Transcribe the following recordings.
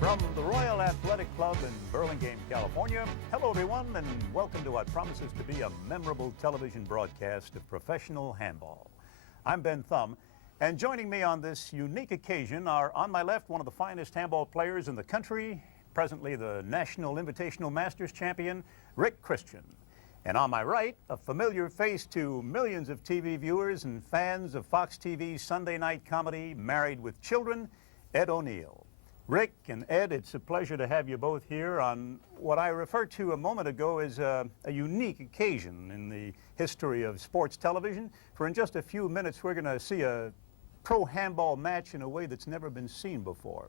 From the Royal Athletic Club in Burlingame, California, hello everyone and welcome to what promises to be a memorable television broadcast of professional handball. I'm Ben Thum, and joining me on this unique occasion are, on my left, one of the finest handball players in the country, presently the National Invitational Masters champion, Rick Christian. And on my right, a familiar face to millions of TV viewers and fans of Fox TV's Sunday night comedy, Married with Children, Ed O'Neill. Rick and Ed, it's a pleasure to have you both here on what I referred to a moment ago as a unique occasion in the history of sports television. For in just a few minutes, we're going to see a pro handball match in a way that's never been seen before.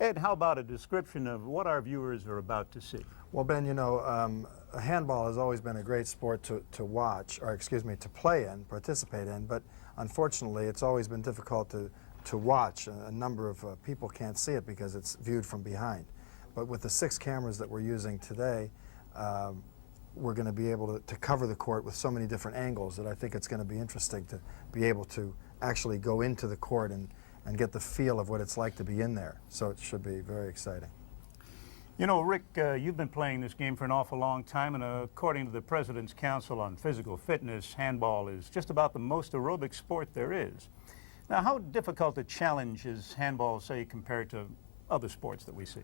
Ed, how about a description of what our viewers are about to see? Well, Ben, you know, handball has always been a great sport to watch, or excuse me, to play in, participate in, but unfortunately it's always been difficult to watch. A number of people can't see it because it's viewed from behind. But with the 6 cameras that we're using today, we're going to be able to cover the court with so many different angles that I think it's going to be interesting to be able to actually go into the court and get the feel of what it's like to be in there. So it should be very exciting. You know, Rick, you've been playing this game for an awful long time, and according to the President's Council on Physical Fitness, handball is just about the most aerobic sport there is. Now, how difficult a challenge is handball, say, compared to other sports that we see?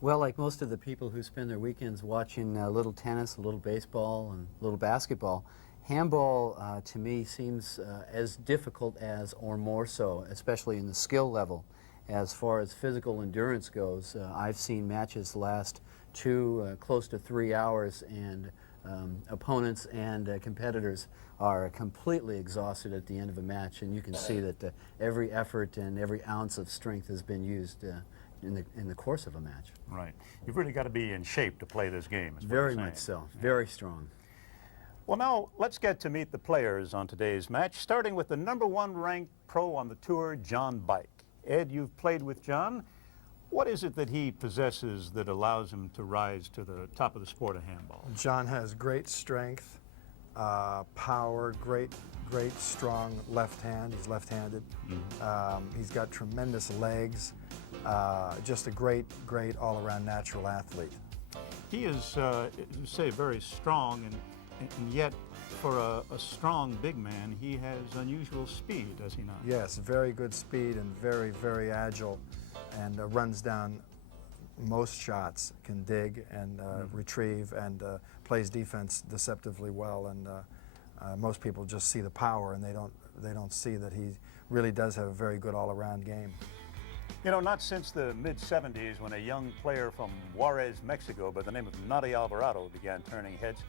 Well, like most of the people who spend their weekends watching a little tennis, a little baseball, and a little basketball, handball to me seems as difficult as, or more so, especially in the skill level. As far as physical endurance goes, I've seen matches last 2, close to 3 hours, and opponents and competitors are completely exhausted at the end of a match, and you can see that every effort and every ounce of strength has been used in the course of a match. Right. You've really got to be in shape to play this game. Very much so. Yeah. Very strong. Well, now let's get to meet the players on today's match, starting with the #1 ranked pro on the tour, John Bike. Ed, you've played with John. What is it that he possesses that allows him to rise to the top of the sport of handball? John has great strength, power, great strong left hand. He's left-handed. He's got tremendous legs. Just a great all-around natural athlete. He is, you say, very strong, and yet for a strong big man, he has unusual speed, does he not? Yes, very good speed and very agile, and runs down most shots, can dig and retrieve, and plays defense deceptively well. And most people just see the power, and they don't see that he really does have a very good all-around game. You know, not since the mid-70s, when a young player from Juarez, Mexico, by the name of Nati Alvarado began turning heads,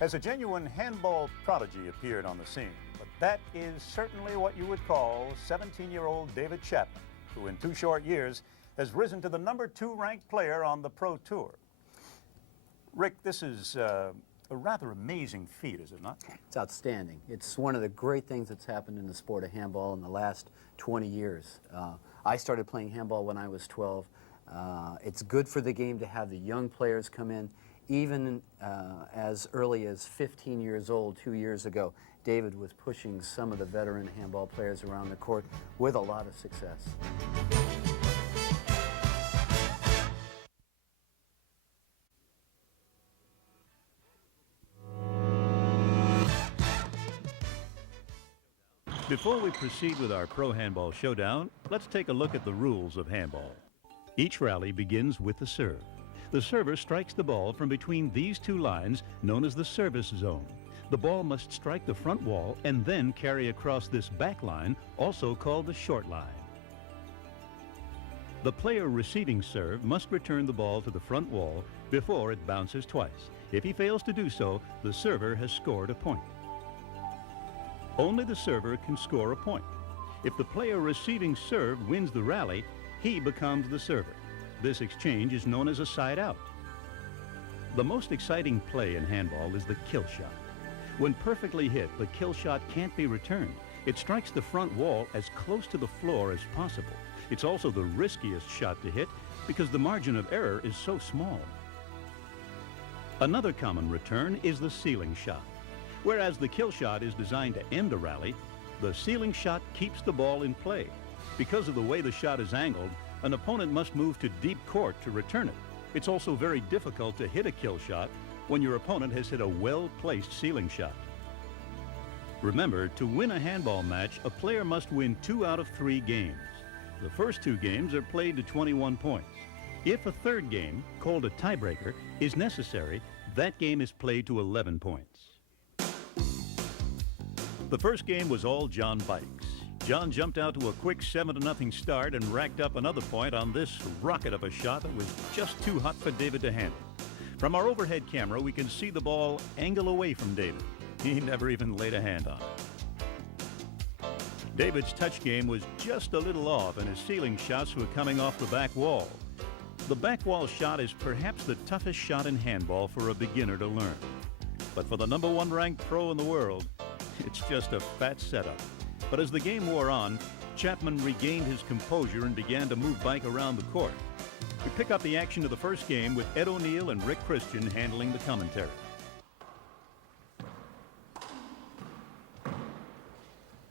has a genuine handball prodigy appeared on the scene. But that is certainly what you would call 17-year-old David Chapman, who in 2 short years has risen to the #2 ranked player on the Pro Tour. Rick, this is a rather amazing feat, is it not? It's outstanding. It's one of the great things that's happened in the sport of handball in the last 20 years. I started playing handball when I was 12. It's good for the game to have the young players come in. Even as early as 15 years old, 2 years ago, David was pushing some of the veteran handball players around the court with a lot of success. Before we proceed with our Pro Handball Showdown, let's take a look at the rules of handball. Each rally begins with the serve. The server strikes the ball from between these 2 lines, known as the service zone. The ball must strike the front wall and then carry across this back line, also called the short line. The player receiving serve must return the ball to the front wall before it bounces twice. If he fails to do so, the server has scored a point. Only the server can score a point. If the player receiving serve wins the rally, he becomes the server. This exchange is known as a side out. The most exciting play in handball is the kill shot. When perfectly hit, the kill shot can't be returned. It strikes the front wall as close to the floor as possible. It's also the riskiest shot to hit because the margin of error is so small. Another common return is the ceiling shot. Whereas the kill shot is designed to end a rally, the ceiling shot keeps the ball in play. Because of the way the shot is angled, an opponent must move to deep court to return it. It's also very difficult to hit a kill shot when your opponent has hit a well-placed ceiling shot. Remember, to win a handball match, a player must win 2 out of 3 games. The first 2 games are played to 21 points. If a third game, called a tiebreaker, is necessary, that game is played to 11 points. The first game was all John Bikes. John jumped out to a quick 7-0 start and racked up another point on this rocket of a shot that was just too hot for David to handle. From our overhead camera, we can see the ball angle away from David. He never even laid a hand on it. David's touch game was just a little off, and his ceiling shots were coming off the back wall. The back wall shot is perhaps the toughest shot in handball for a beginner to learn. But for the #1 ranked pro in the world, it's just a fat setup. But as the game wore on, Chapman regained his composure and began to move Bike around the court. We pick up the action of the first game with Ed O'Neill and Rick Christian handling the commentary.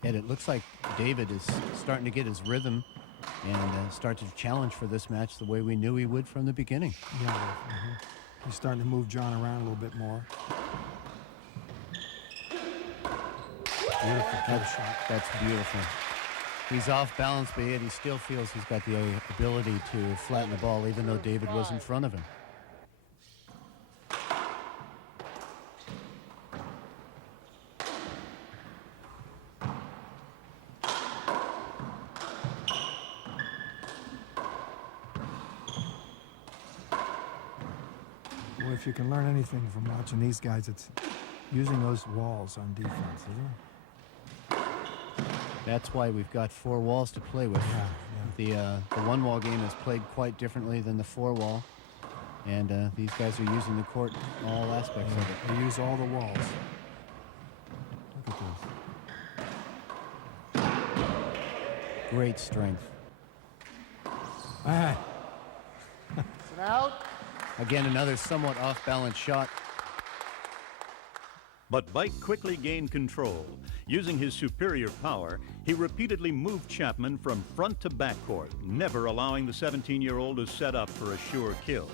And it looks like David is starting to get his rhythm and start to challenge for this match the way we knew he would from the beginning. Yeah, he's starting to move John around a little bit more. Beautiful kill shot. That's beautiful. He's off balance, but yet he still feels he's got the ability to flatten the ball, even though David was in front of him. Well, if you can learn anything from watching these guys, it's using those walls on defense, isn't it? That's why we've got 4 walls to play with. Yeah. The 1-wall game is played quite differently than the 4-wall, and these guys are using the court, all aspects of it. They use all the walls. Look at this. Great strength. Ah. Again, another somewhat off-balance shot. But Bike quickly gained control. Using his superior power, he repeatedly moved Chapman from front to back court, never allowing the 17-year-old to set up for a sure kill,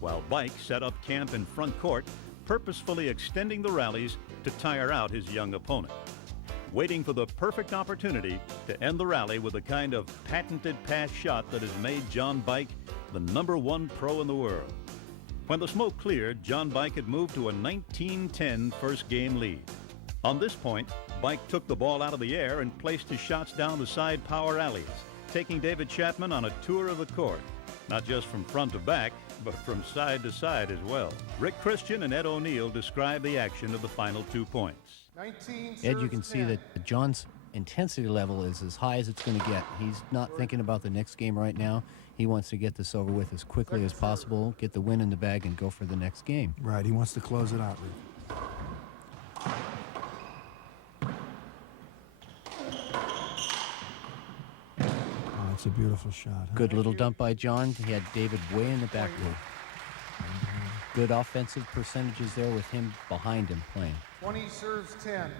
while Bike set up camp in front court, purposefully extending the rallies to tire out his young opponent, waiting for the perfect opportunity to end the rally with the kind of patented pass shot that has made John Bike the #1 pro in the world. When the smoke cleared, John Bike had moved to a 19-10 first game lead. On this point, Bike took the ball out of the air and placed his shots down the side power alleys, taking David Chapman on a tour of the court, not just from front to back, but from side to side as well. Rick Christian and Ed O'Neill describe the action of the final 2 points. Ed, you can see that John's intensity level is as high as it's going to get. He's not thinking about the next game right now. He wants to get this over with as quickly as possible, get the win in the bag, and go for the next game. Right, he wants to close it out, Rick. Oh, it's a beautiful shot. Huh? Good little dump by John. He had David way in the back row. Good offensive percentages there with him behind him playing. 20 serves 10.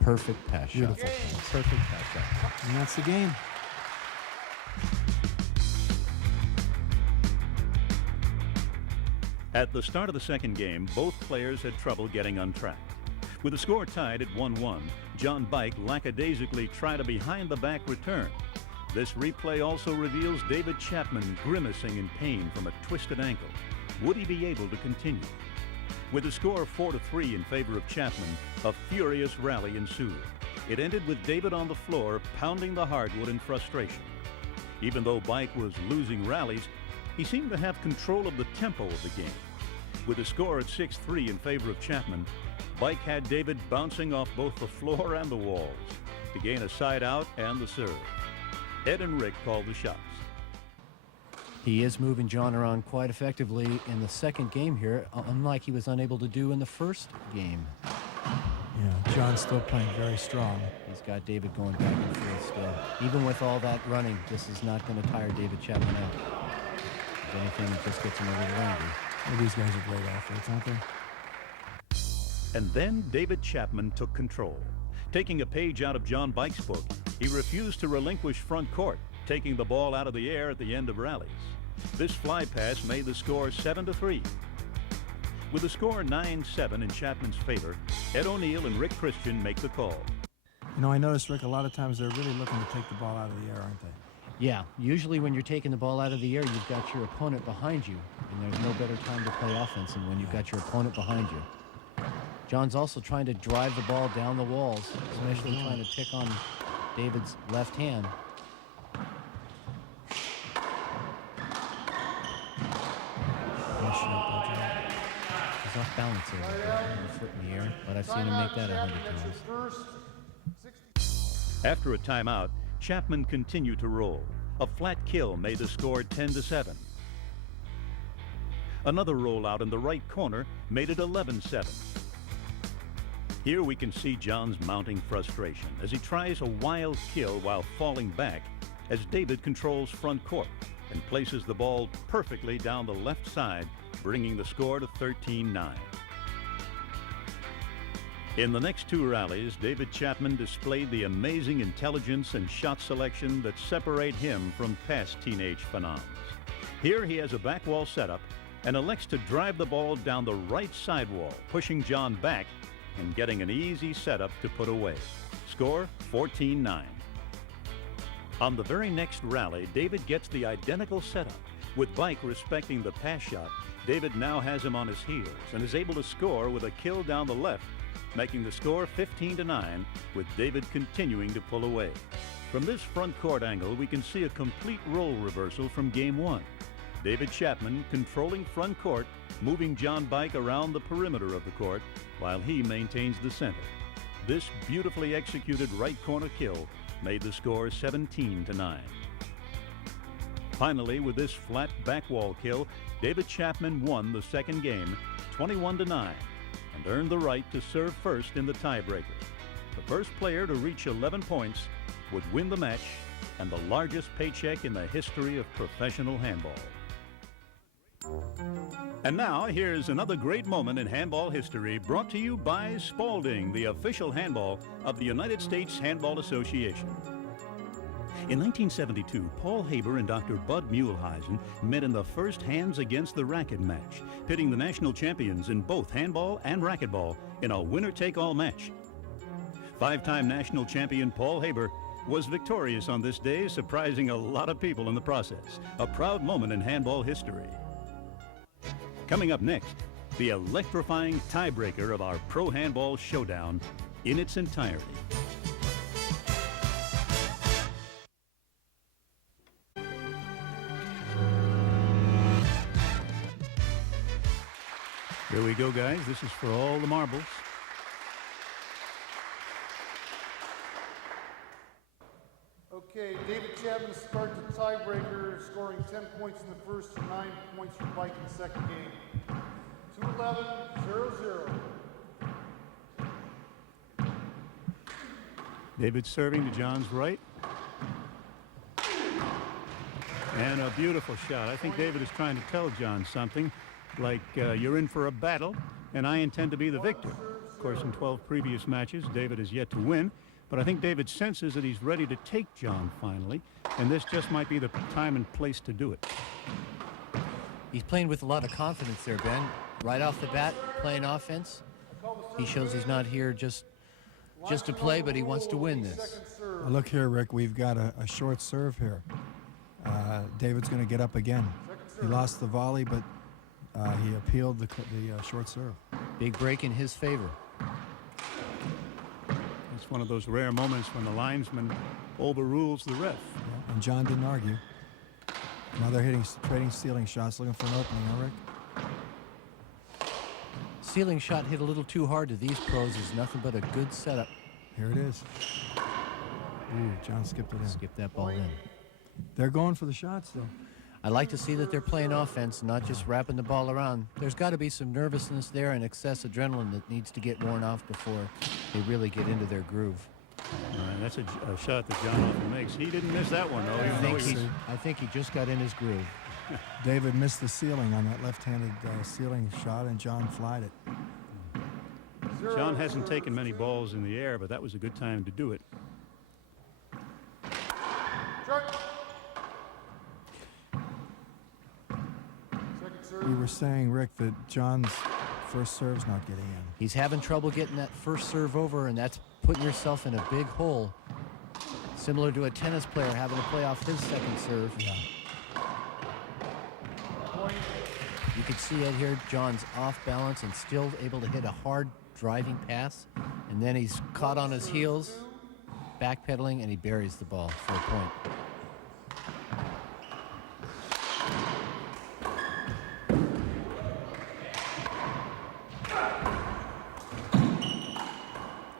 Perfect pass shot. Beautiful. Perfect pass shot. And that's the game. At the start of the second game, both players had trouble getting untracked. With the score tied at 1-1, John Bike lackadaisically tried a behind-the-back return. This replay also reveals David Chapman grimacing in pain from a twisted ankle. Would he be able to continue? With the score 4-3 in favor of Chapman, a furious rally ensued. It ended with David on the floor pounding the hardwood in frustration. Even though Bike was losing rallies, he seemed to have control of the tempo of the game. With the score at 6-3 in favor of Chapman, Bike had David bouncing off both the floor and the walls to gain a side out and the serve. Ed and Rick called the shots. He is moving John around quite effectively in the second game here, unlike he was unable to do in the first game. Yeah, John's still playing very strong. He's got David going back and forth still. Even with all that running, this is not going to tire David Chapman out. If anything, it just gets him a little angry. Well, these guys are great athletes, aren't they? And then David Chapman took control. Taking a page out of John Bike's book, he refused to relinquish front court, taking the ball out of the air at the end of rallies. This fly pass made the score 7-3. With the score 9-7 in Chapman's favor, Ed O'Neill and Rick Christian make the call. You know, I noticed, Rick, a lot of times they're really looking to take the ball out of the air, aren't they? Yeah, usually when you're taking the ball out of the air, you've got your opponent behind you, and there's no better time to play offense than when you've got your opponent behind you. John's also trying to drive the ball down the walls, especially trying to pick on David's left hand. He's off balance there, with the foot in the air, but I've seen him make that 100 times. After a timeout, Chapman continued to roll. A flat kill made the score 10-7. Another rollout in the right corner made it 11-7. Here we can see John's mounting frustration as he tries a wild kill while falling back as David controls front court and places the ball perfectly down the left side, bringing the score to 13-9. In the next two rallies, David Chapman displayed the amazing intelligence and shot selection that separate him from past teenage phenoms. Here he has a back wall setup and elects to drive the ball down the right sidewall, pushing John back and getting an easy setup to put away. Score 14-9. On the very next rally, David gets the identical setup. With Bike respecting the pass shot, David now has him on his heels and is able to score with a kill down the left, making the score 15-9, with David continuing to pull away. From this front court angle, we can see a complete role reversal from game one. David Chapman controlling front court, moving John Bike around the perimeter of the court while he maintains the center. This beautifully executed right corner kill made the score 17-9. Finally, with this flat back wall kill, David Chapman won the second game 21-9 and earned the right to serve first in the tiebreaker. The first player to reach 11 points would win the match and the largest paycheck in the history of professional handball. And now, here's another great moment in handball history brought to you by Spalding, the official handball of the United States Handball Association. In 1972, Paul Haber and Dr. Bud Muehlheisen met in the first hands against the racket match, pitting the national champions in both handball and racquetball in a winner-take-all match. Five-time national champion Paul Haber was victorious on this day, surprising a lot of people in the process. A proud moment in handball history. Coming up next, the electrifying tiebreaker of our Pro Handball Showdown in its entirety. Here we go, guys. This is for all the marbles. Okay, David Chapman starts the tiebreaker, scoring 10 points in the first and 9 points for Bike in the second game. 2-11, 0-0. David serving to John's right. And a beautiful shot. I think David is trying to tell John something, like you're in for a battle, and I intend to be the victor. Of course, in 12 previous matches, David has yet to win, but I think David senses that he's ready to take John finally, and this just might be the time and place to do it. He's playing with a lot of confidence there, Ben. Right off the bat, playing offense. He shows he's not here just to play, but he wants to win this. Well, look here, Rick, we've got a short serve here. David's going to get up again. He lost the volley, but he appealed the short serve. Big break in his favor. It's one of those rare moments when the linesman overrules the ref. Yeah, and John didn't argue. Now they're trading stealing shots, looking for an opening, huh, Rick? Ceiling shot hit a little too hard to these pros is nothing but a good setup. Here it is. Ooh, John skipped it in. Skip that ball in. They're going for the shots, though. I like to see that they're playing offense, not just wrapping the ball around. There's got to be some nervousness there and excess adrenaline that needs to get worn off before they really get into their groove. That's a shot that John often makes. He didn't miss that one, though. I think he just got in his groove. David missed the ceiling on that left-handed ceiling shot, and John flied it. John hasn't taken many balls in the air, but that was a good time to do it. We were saying, Rick, that John's first serve's not getting in. He's having trouble getting that first serve over, and that's putting yourself in a big hole. Similar to a tennis player having to play off his second serve. Yeah. You can see it here. John's off balance and still able to hit a hard driving pass. And then he's caught on his heels, backpedaling, and he buries the ball for a point.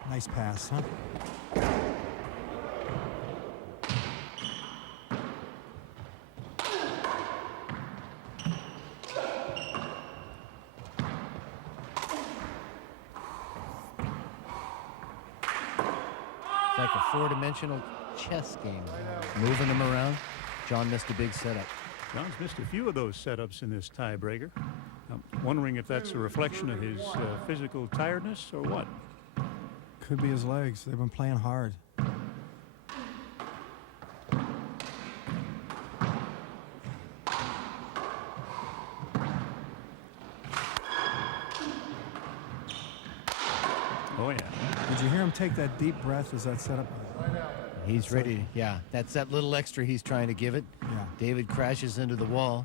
Nice pass, huh? It's like a four-dimensional chess game. Moving them around. John missed a big setup. John's missed a few of those setups in this tiebreaker. I'm wondering if that's a reflection of his physical tiredness or what. Could be his legs. They've been playing hard. Oh, yeah. Did you hear him take that deep breath as that setup? He's ready. Yeah, that's that little extra he's trying to give it. Yeah. David crashes into the wall.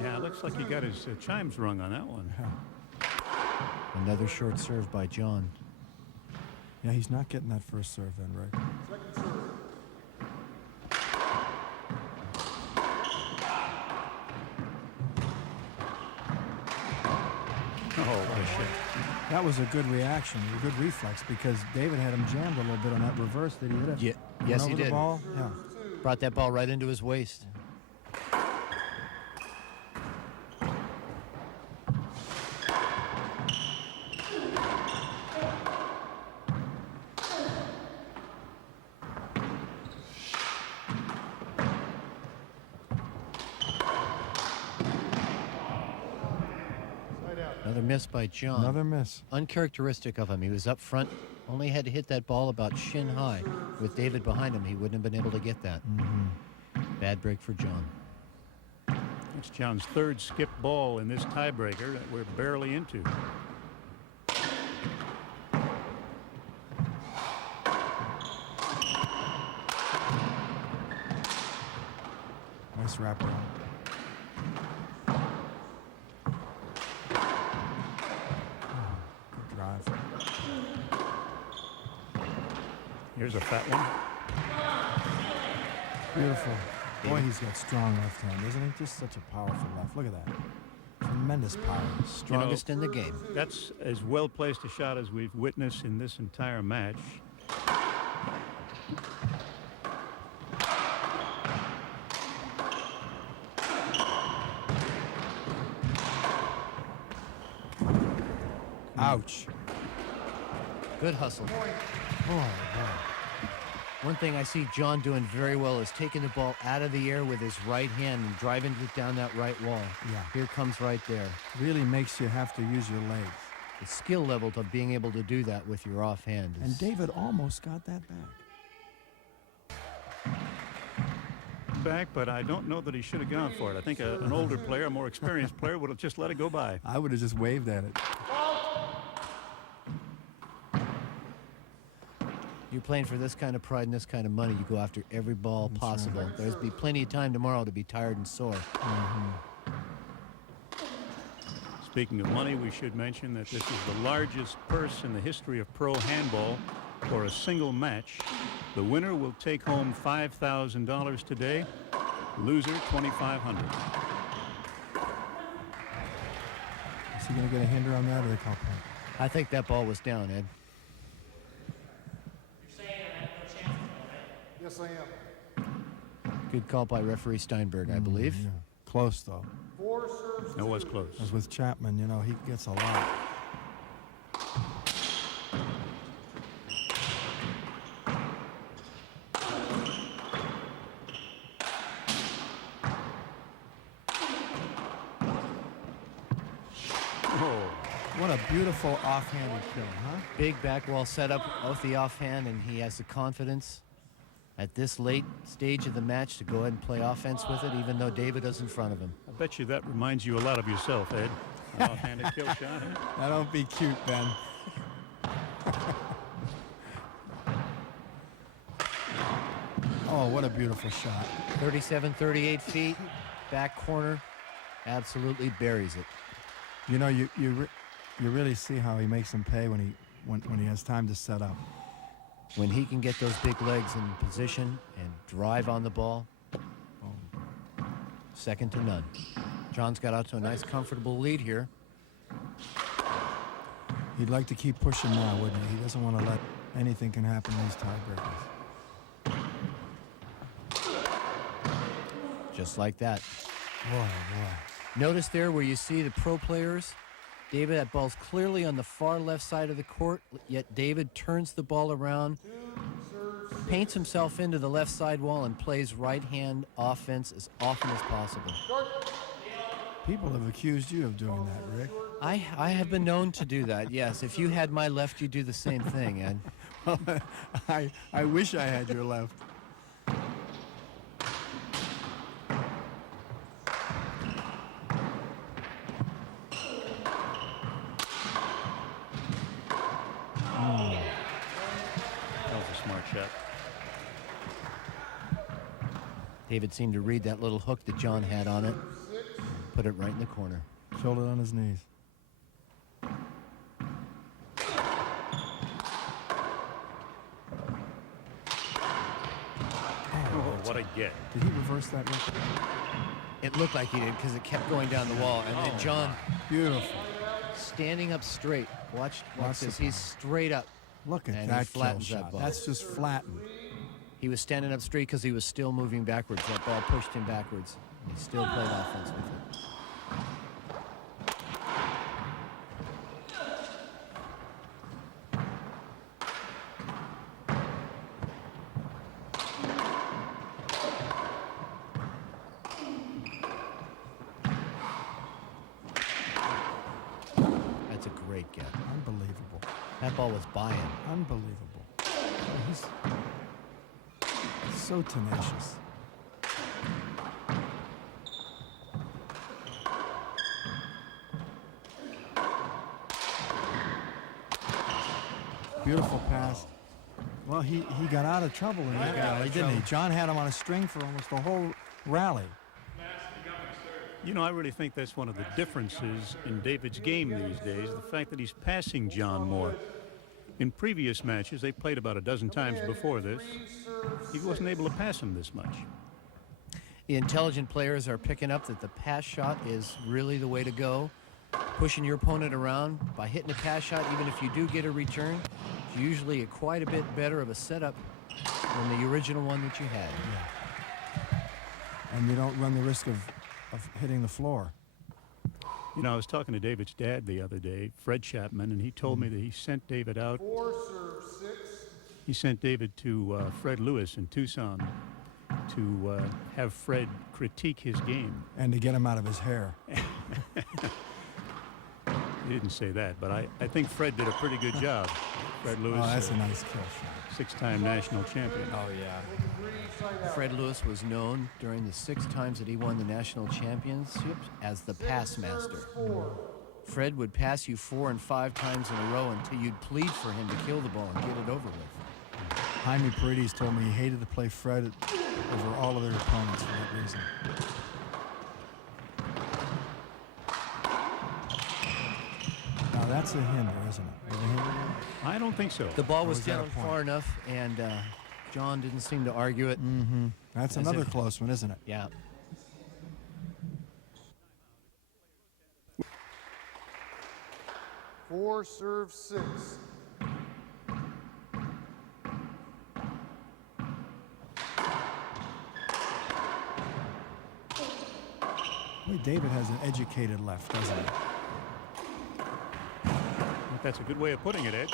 Yeah, it looks like he got his chimes rung on that one. Another short serve by John. Yeah, he's not getting that first serve then, right? Oh, what a shot. That was a good reaction, a good reflex, because David had him jammed a little bit on that reverse that he hit. Yeah, yes, he Over the did. ball. Yeah. Brought that ball right into his waist. Another miss by John. Another miss. Uncharacteristic of him. He was up front, only had to hit that ball about shin high. With David behind him, he wouldn't have been able to get that. Bad break for John. It's John's third skip ball in this tiebreaker that we're barely into. Nice wraparound. Good drive. Here's a fat one. Beautiful. Boy, he's got strong left hand, isn't he? Just such a powerful left. Look at that. Tremendous power. Strongest in the game. That's as well placed a shot as we've witnessed in this entire match. Ouch. Good hustle. Boy. One thing I see John doing very well is taking the ball out of the air with his right hand and driving it down that right wall. Yeah. Here comes right there. Really makes you have to use your legs. The skill level to being able to do that with your offhand. And David almost got that Back, but I don't know that he should have gone for it. I think an older player, a more experienced player, would have just let it go by. I would have just waved at it. You're playing for this kind of pride and this kind of money. You go after every ball possible. right. There's be plenty of time tomorrow to be tired and sore. Speaking of money, we should mention that this is the largest purse in the history of pro handball for a single match. The winner will take home $5,000 today. Loser, $2,500. Is he going to get a hinder on that, or they call point? I think that ball was down, Ed. Yes, I am. Good call by referee Steinberg, I believe. Yeah. Close, though. 4 serves. That was close. As with Chapman, you know, he gets a lot. What a beautiful offhanded kill, huh? Big back wall setup off the offhand, and he has the confidence at this late stage of the match to go ahead and play offense with it, even though David is in front of him. I bet you that reminds you a lot of yourself, Ed. An offhanded kill shot. Now don't be cute, Ben. Oh, what a beautiful shot. 37, 38 feet, back corner, absolutely buries it. You know, you really see how he makes them pay when he has time to set up. When he can get those big legs in position and drive on the ball, second to none. John's got out to a nice, comfortable lead here. He'd like to keep pushing now, wouldn't he? He doesn't want to let anything can happen in these tiebreakers. Just like that. Boy, oh boy. Notice there where you see the pro players, David, that ball's clearly on the far left side of the court, yet David turns the ball around, paints himself into the left side wall, and plays right-hand offense as often as possible. People have accused you of doing that, Rick. I have been known to do that, yes. If you had my left, you'd do the same thing, Ed. Well, I wish I had your left. That was a smart shot. David seemed to read that little hook that John had on it, put it right in the corner. Killed it on his knees. Oh, what a get. Did he reverse that, Rick? It looked like he did because it kept going down the wall. And then John Beautiful. standing up straight. Watch Watch this. the He's straight up. Look at And he that kill flattens that shot. ball. That's just flattened. He was standing up straight because he was still moving backwards. That ball pushed him backwards. He still played offense with it. That's a great get. Unbelievable. That ball was by him. Unbelievable. He's so tenacious. Beautiful pass. Well, he got out of trouble in that rally, didn't he? John had him on a string for almost the whole rally. You know, I really think that's one of the differences in David's game these days, the fact that he's passing John more. In previous matches, they played about a dozen times before this. He wasn't able to pass him this much. The intelligent players are picking up that the pass shot is really the way to go. Pushing your opponent around by hitting a pass shot, even if you do get a return, it's usually quite a bit better of a setup than the original one that you had. Yeah. And you don't run the risk of hitting the floor. You know, I was talking to David's dad the other day, Fred Chapman, and he told me that he sent David out. He sent David to Fred Lewis in Tucson to have Fred critique his game. And to get him out of his hair. He didn't say that, but I think Fred did a pretty good job. Fred Lewis, Oh, that's a nice kill shot. six-time national champion. Oh, yeah. Fred Lewis was known during the 6 times that he won the national championships as the pass master. Fred would pass you 4 and 5 times in a row until you'd plead for him to kill the ball and get it over with. Jaime Paredes told me he hated to play Fred over all of their opponents for that reason. Now that's a hinder, isn't it? Is it a hinder? I don't think so. The ball was was that a down point? far enough, and John didn't seem to argue it. Mm-hmm. That's As another if- close one, isn't it? Yeah. Four, serve 6. Boy, David has an educated left, doesn't he? I think that's a good way of putting it, Ed.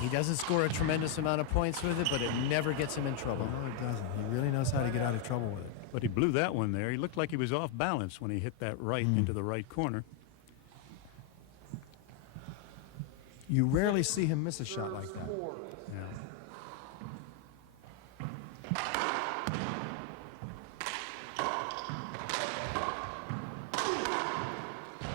He doesn't score a tremendous amount of points with it, but it never gets him in trouble. No, he doesn't. He really knows how to get out of trouble with it. But he blew that one there. He looked like he was off balance when he hit that right into the right corner. You rarely see him miss a shot like that.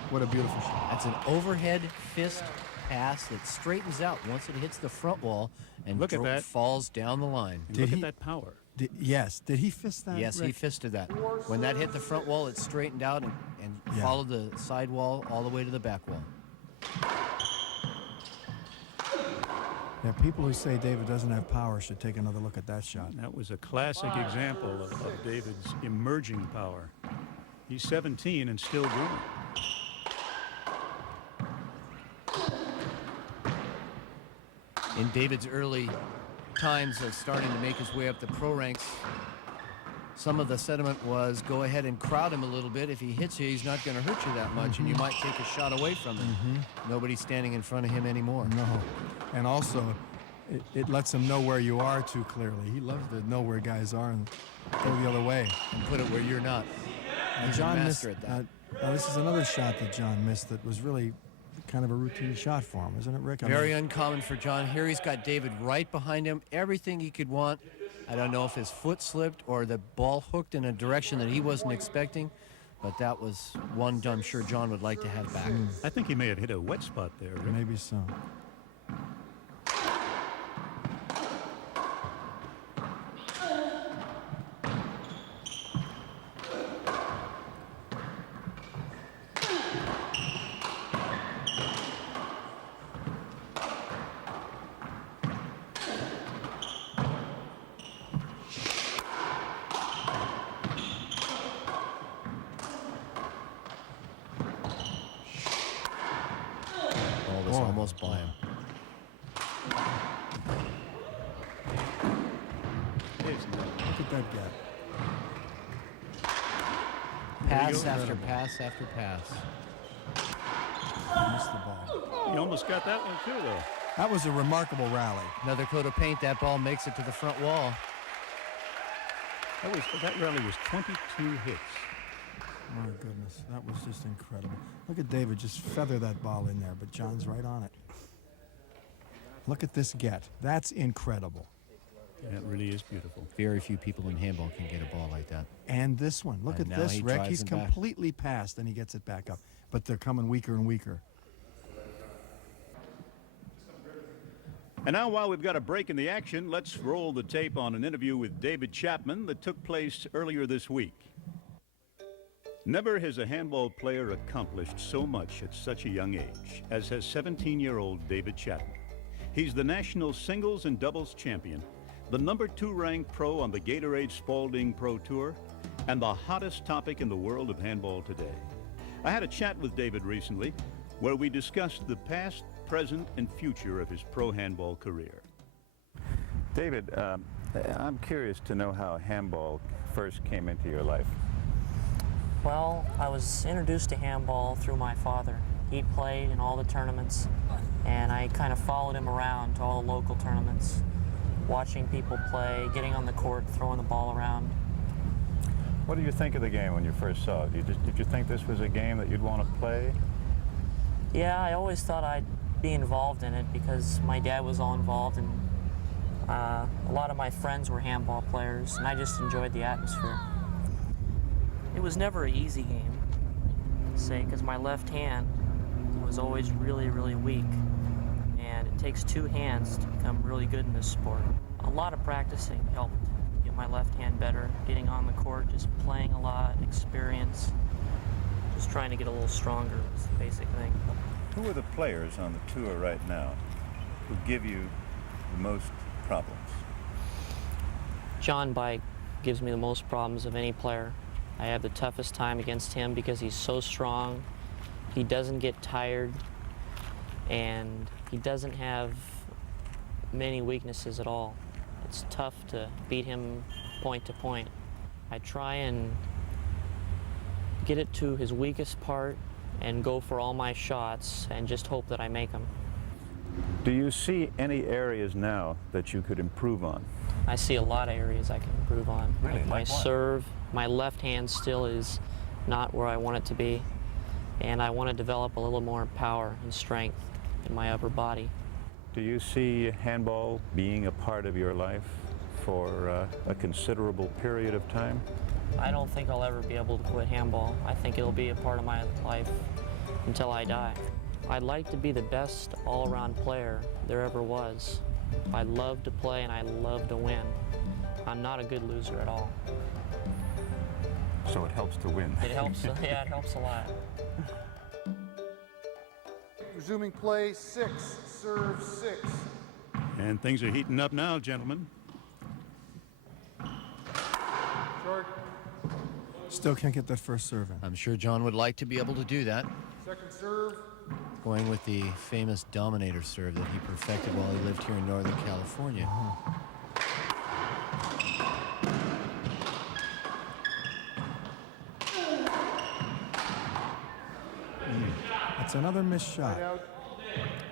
What a beautiful shot. That's an overhead fist pass that straightens out once it hits the front wall and Look at that. falls down the line. And look at that power. Yes. Did he fist that? Yes, Rick? he fisted that. When that hit the front wall, it straightened out and Yeah. followed the side wall all the way to the back wall. Yeah, people who say David doesn't have power should take another look at that shot. That was a classic example of David's emerging power. He's 17 and still going. In David's early times of starting to make his way up the pro ranks, some of the sentiment was go ahead and crowd him a little bit. If he hits you, he's not going to hurt you that much, and you might take a shot away from him. Nobody's standing in front of him anymore. No. And also, it lets him know where you are too clearly. He loves to know where guys are and go the other way. And put it where you're not. He's a John missed master at that. now this is another shot that John missed that was really kind of a routine shot for him, isn't it, Rick? Very uncommon for John. Here he's got David right behind him. Everything he could want. I don't know if his foot slipped or the ball hooked in a direction that he wasn't expecting, but that was one I'm sure John would like to have back. I think he may have hit a wet spot there. Rick. Maybe so. Ball was almost by him. Look at that gap. Pass after pass after pass. Missed the ball. He almost got that one too, though. That was a remarkable rally. Another coat of paint. That ball makes it to the front wall. That rally was 22 hits. My goodness, that was just incredible. Look at David just feather that ball in there, but John's right on it. Look at this get. That's incredible. That really is beautiful. Very few people in handball can get a ball like that. And this one. Look And at now this, he Rick. drives He's them back. completely passed, and he gets it back up. But they're coming weaker and weaker. And now, while we've got a break in the action, let's roll the tape on an interview with David Chapman that took place earlier this week. Never has a handball player accomplished so much at such a young age as has 17-year-old David Chatten. He's the national singles and doubles champion, the #2 ranked pro on the Gatorade Spalding Pro Tour, and the hottest topic in the world of handball today. I had a chat with David recently where we discussed the past, present, and future of his pro handball career. David, I'm curious to know how handball first came into your life. Well, I was introduced to handball through my father. He played in all the tournaments, and I kind of followed him around to all the local tournaments, watching people play, getting on the court, throwing the ball around. What did you think of the game when you first saw it? Did you think this was a game that you'd want to play? Yeah, I always thought I'd be involved in it because my dad was all involved, and a lot of my friends were handball players, and I just enjoyed the atmosphere. It was never an easy game, say, because my left hand was always really, really weak, and it takes two hands to become really good in this sport. A lot of practicing helped get my left hand better, getting on the court, just playing a lot, experience, just trying to get a little stronger was the basic thing. Who are the players on the tour right now who give you the most problems? Showdown Bike gives me the most problems of any player. I have the toughest time against him because he's so strong. He doesn't get tired, and he doesn't have many weaknesses at all. It's tough to beat him point to point. I try and get it to his weakest part and go for all my shots and just hope that I make them. Do you see any areas now that you could improve on? I see a lot of areas I can improve on. Really? Like my Like what? serve, my left hand still is not where I want it to be, and I want to develop a little more power and strength. in my upper body. Do you see handball being a part of your life for a considerable period of time? I don't think I'll ever be able to quit handball. I think it'll be a part of my life until I die. I'd like to be the best all-around player there ever was. I love to play and I love to win. I'm not a good loser at all. So it helps to win. It helps, yeah, it helps a lot. Resuming play, 6, serve 6. And things are heating up now, gentlemen. Short, Still can't get that first serve in. I'm sure John would like to be able to do that. second serve, Going with the famous Dominator serve that he perfected while he lived here in Northern California. That's another missed shot. right out,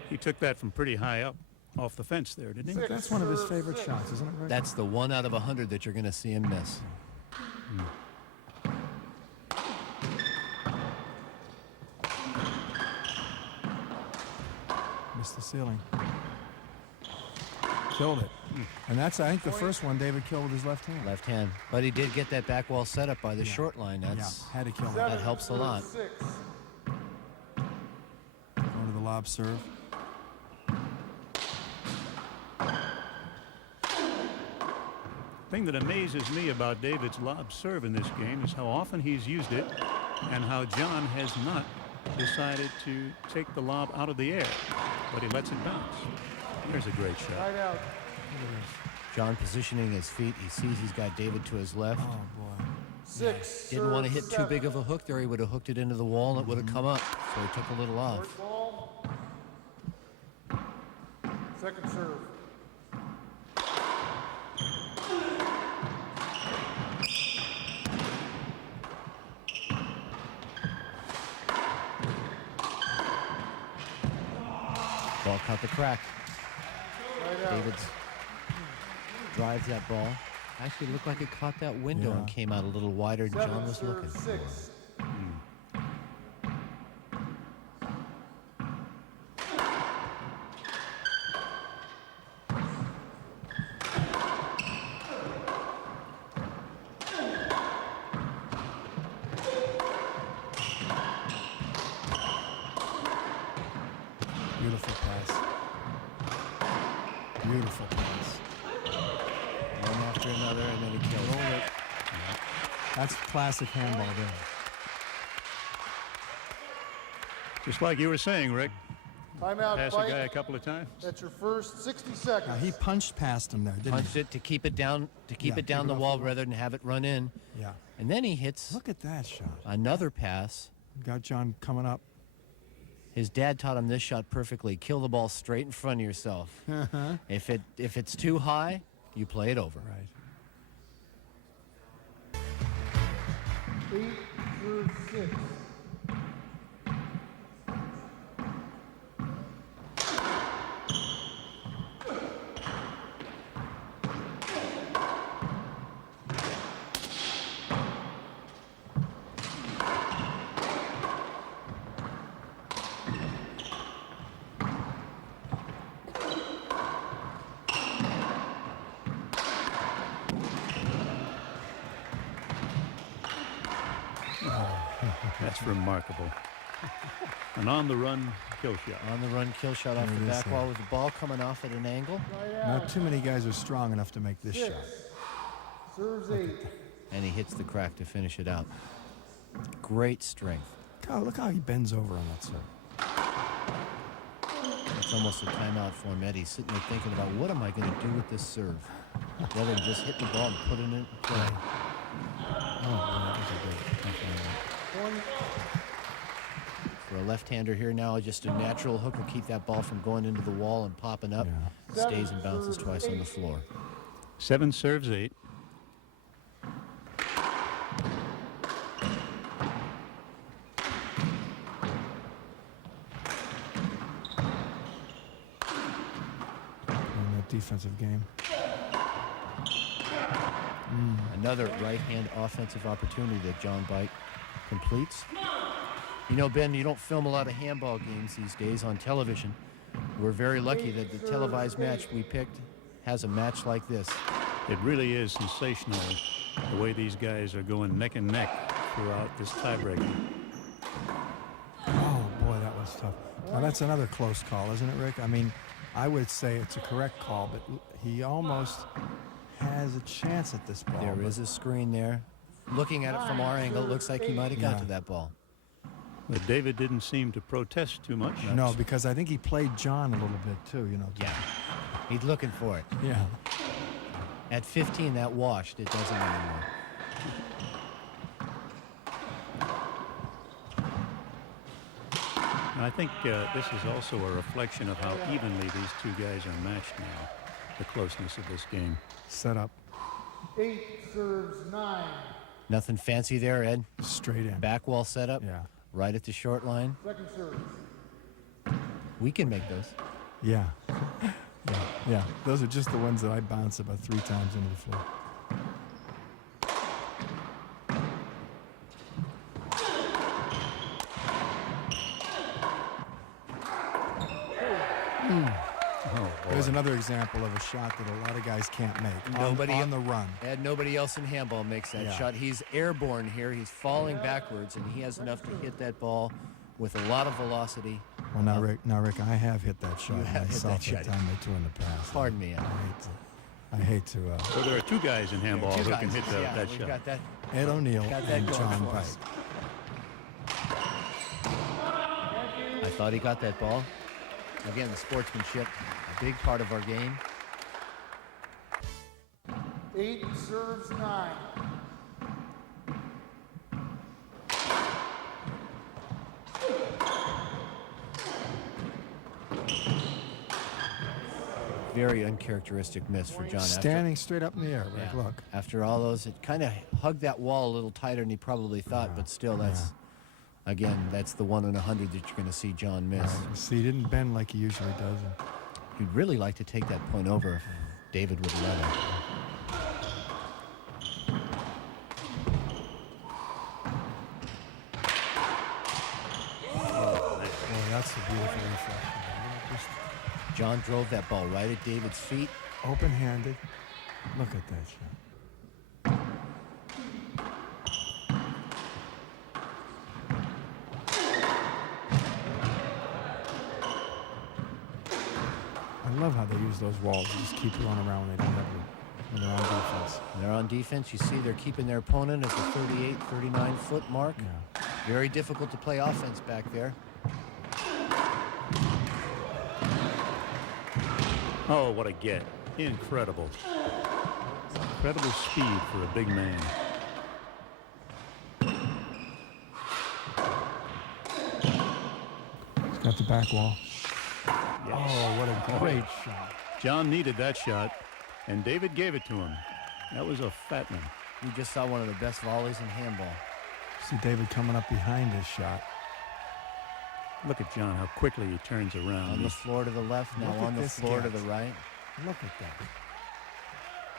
He took that from pretty high up off the fence there, didn't he? Six. That's one of his favorite shots, isn't it, Rick? That's the 1 out of 100 that you're going to see him miss. Missed the ceiling. Killed it. And that's, I think, the first one David killed with his left hand. Left hand. But he did get that back wall set up by the short line. That's Had to kill him. that helps a lot. 6. Going to the lob serve. Thing that amazes me about David's lob serve in this game is how often he's used it and how John has not decided to take the lob out of the air, but he lets it bounce. There's a great shot. Right out, John positioning his feet. He sees he's got David to his left. Oh, boy. 6, Didn't want to serve hit too 7. big of a hook there. He would have hooked it into the wall and it would have come up. So he took a little off. Short ball, second serve, Ball caught the crack. right out, David's drives that ball. Actually looked like it caught that window and Yeah. came out a little wider than 7, John was serve looking. 6. Beautiful pass. Beautiful pass. One after another, and then he killed it. That's classic handball there. Just like you were saying, Rick, Timeout, pass a Bike. guy a couple of times. That's your first 60 seconds. Now, he punched past him there, didn't Punched it to keep it down, Yeah, it down keep it the off wall the rather than have it run in. he? Yeah. And then he hits Look at that shot. another pass. Got John coming up. His dad taught him this shot perfectly. Kill the ball straight in front of yourself. If it's too high, you play it over. Right. 8, serve 6. That's remarkable. An on-the-run kill shot. On the run kill shot off There the it is back there. wall with the ball coming off at an angle. Not too many guys are strong enough to make this 6, shot. serves 8. And he hits the crack to finish it out. Great strength. God, look how he bends over on that serve. It's almost a timeout for him. Eddie's sitting there thinking about what am I going to do with this serve? Rather than just hit the ball and put it in play. Oh, boy, that was a great. 20, For a left-hander here now, just a natural hook will keep that ball from going into the wall and popping up. Yeah. Stays and bounces twice on the floor. 7 serves 8. In that defensive game. Another right-hand offensive opportunity that John Bike completes. You know, Ben, you don't film a lot of handball games these days on television, We're very lucky that the televised match we picked has a match like this. It really is sensational the way these guys are going neck and neck throughout this tiebreaker. Oh, boy, that was tough. Now, that's another close call, isn't it, Rick? I mean, I would say it's a correct call, but he almost has a chance at this ball. There is a screen there. Looking at it from our angle, it looks like he might have got to that ball. But David didn't seem to protest too much. No, because I think he played John a little bit, too, you know. Yeah, he's looking for it. Yeah. At 15, that washed. It doesn't anymore. And I think this is also a reflection of how evenly these two guys are matched now, the closeness of this game. Set up. 8 serves 9. Nothing fancy there, Ed. Straight in. Back wall setup. Yeah. Right at the short line. Second serve. We can make those. Yeah. Yeah. Those are just the ones that I bounce about 3 times into the floor. There's another example of a shot that a lot of guys can't make. Nobody on the run. Ed, nobody else in handball makes that shot. He's airborne here. He's falling backwards, and he has enough to hit that ball with a lot of velocity. Well, now, Rick, I have hit that shot myself that time or two in the past. Pardon me, Ed. I hate to. So there are two guys in handball who can hit that we've shot. got that. Ed O'Neill Got that and going John for Bike. us. I thought he got that ball. Again, the sportsmanship, a big part of our game. 8 serves 9. Very uncharacteristic miss for John. Standing straight up in the air, Rick. Yeah. Look. After all those, it kind of hugged that wall a little tighter than he probably thought, but still, that's, again, that's the 1 in 100 that you're going to see John miss. See, he didn't bend like he usually does. He'd really like to take that point over if David would let him. Boy, that's a beautiful reflection. John drove that ball right at David's feet. Open-handed. Look at that shot. I love how they use those walls to just keep going around when they don't have when they're on defense. When they're on defense, you see they're keeping their opponent at the 38, 39-foot mark. Yeah. Very difficult to play offense back there. Oh, what a get. Incredible. Incredible speed for a big man. He's got the back wall. Yes. Oh, what a great shot. John needed that shot, and David gave it to him. That was a fat one. You just saw one of the best volleys in handball. See David coming up behind his shot. Look at John, how quickly he turns around. On the floor to the left, now Look at on the this floor to cat. the right. Look at that.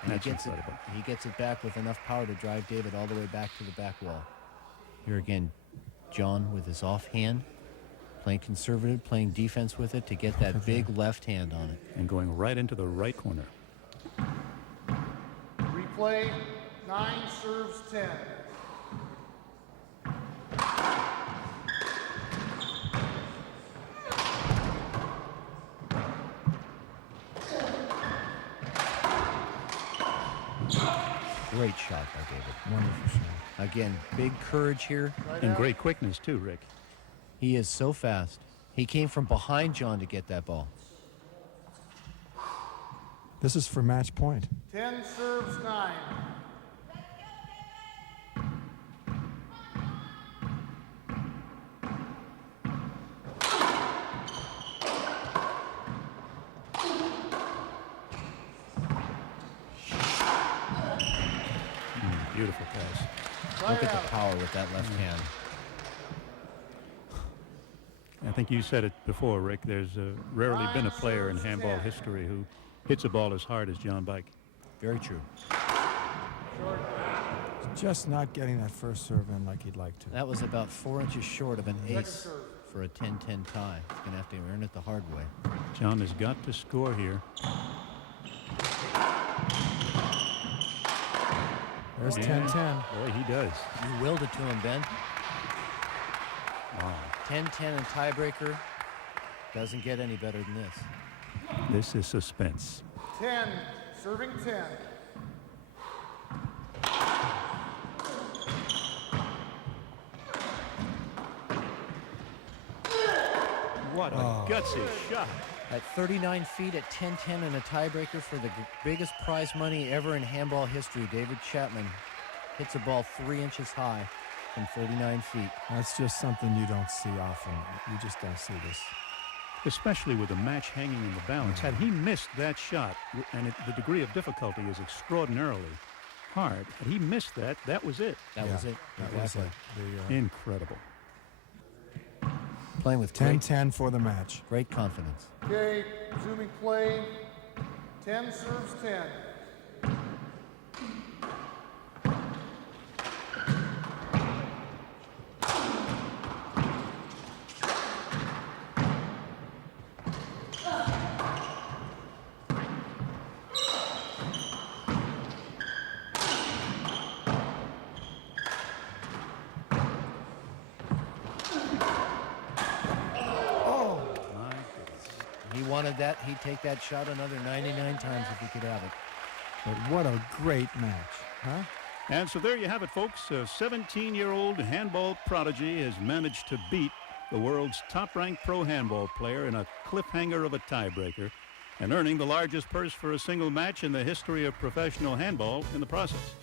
And That's he gets incredible. he gets it back with enough power to drive David all the way back to the back wall. Here again, John with his offhand, playing conservative, playing defense with it to get that big left hand on it. And going right into the right corner. Replay. 9 serves 10. Great shot by David. Wonderful shot. Again, big courage here. And great quickness, too, Rick. He is so fast. He came from behind John to get that ball. This is for match point. 10 serves 9. Beautiful pass. Look at the power with that left hand. I think you said it before, Rick. There's rarely been a player in handball history who hits a ball as hard as John Bike. Very true. Just not getting that first serve in like he'd like to. That was about 4 inches short of an Second ace. serve. for a 10-10 tie. He's going to have to earn it the hard way. John has got to score here. There's 10-10. Boy, he does. You willed it to him, Ben. Wow. 10-10 and tiebreaker. Doesn't get any better than this. This is suspense. 10, serving 10. What a gutsy shot. At 39 feet at 10-10 and a tiebreaker for the biggest prize money ever in handball history, David Chapman hits a ball 3 inches high from 39 feet. That's just something you don't see often. You just don't see this. Especially with the match hanging in the balance. Had he missed that shot, and the degree of difficulty is extraordinarily hard, had he missed that, that was it. That was it. That was Exactly. it. Incredible. Playing with 10-10 for the match. great confidence. Okay, resuming play. 10 serves 10. He wanted that. He'd take that shot another 99 times if he could have it. But what a great match, huh? And so there you have it, folks. A 17-year-old handball prodigy has managed to beat the world's top-ranked pro handball player in a cliffhanger of a tiebreaker and earning the largest purse for a single match in the history of professional handball in the process.